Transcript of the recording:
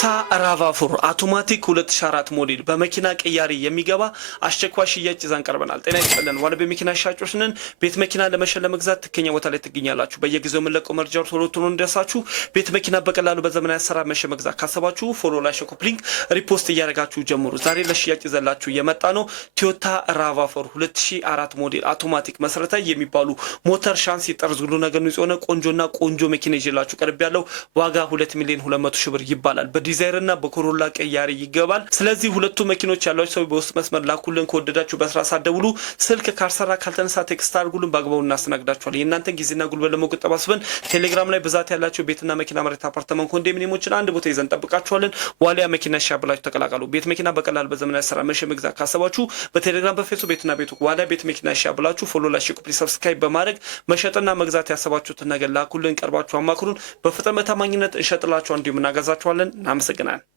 ቶዮታ ራቫ4 አውቶማቲክ 2004 ሞዴል በመኪና ቀያሪ የሚገባ አስቸኳይ ሽያጭ ይዘን ቀርበናል። ጤና ይስጥልን ዋለቤ መኪና ሻጮች ነን። ቤት መኪና ለመግዛት ትክክለኛ ቦታ ላይ ትገኛላችሁ። በየጊዜው የምንለቀው መረጃው ቶሎ እንደርሳችሁ ቤት መኪና በቀላሉ በዘመናዊ አሰራር መግዛት ካሰባችሁ ፎሎ ላይ ሸኮፕ ሊንክ ሪፖስት እያደረጋችሁ ጀምሩ። ዛሬ ለሽያጭ ይዘላችሁ የመጣ ነው ቶዮታ ራቫ4 2004 ሞዴል አውቶማቲክ መሰረታዊ የሚባሉ ሞተር ሻንሲ ጠርዝ ሁሉ ነገር ነው የሆነ ቆንጆ መኪና ይዤላችሁ ቀርብ ያለው ዋጋ 2,200,000 ብር ይባላል። በዲዛይርና በኮሮላ ቀያሪ ይገባል። ስለዚህ ሁለቱ መኪኖች ያሏችሁ ሰው በውስጥ መስመር ላኩልን። ከወደዳችሁ በ10 ደውሉ። ስልክ ካርሰራ ካልተነሳ ቴክስት አድርጉልን። ባግባው እናስተናግዳችኋለን። የእናንተን ጊዜና ጉልበት ለመቆጠብ አስበን ቴሌግራም ላይ ብዛት ያላችሁ ቤትና መኪና መሬት አፓርትመንት ኮንዶሚኒየሞችን አንድ ቦታ ይዘን ጠብቃችኋለን። ዋሊያ መኪና ሻብላችሁ ተቀላቀሉ። ቤት መኪና በቀላል በዘመናዊ አሰራር መግዛት ካሰባችሁ በቴሌግራም በፌስቡክ ቤትና ቤቱ ዋሊያ ቤት መኪና ሻብላችሁ ፎሎ ላይ ሸኮፕ ሰብስክራይብ በማድረግ መሸጥና መግዛት ያሰባችሁትን ነገር ላኩልን። ቀርባችሁ አማክሩን። በፍጥነት ታማኝነት እንሸጥላችሁ እንዲሁም እናገዛችኋለን። እናመሰግናለን።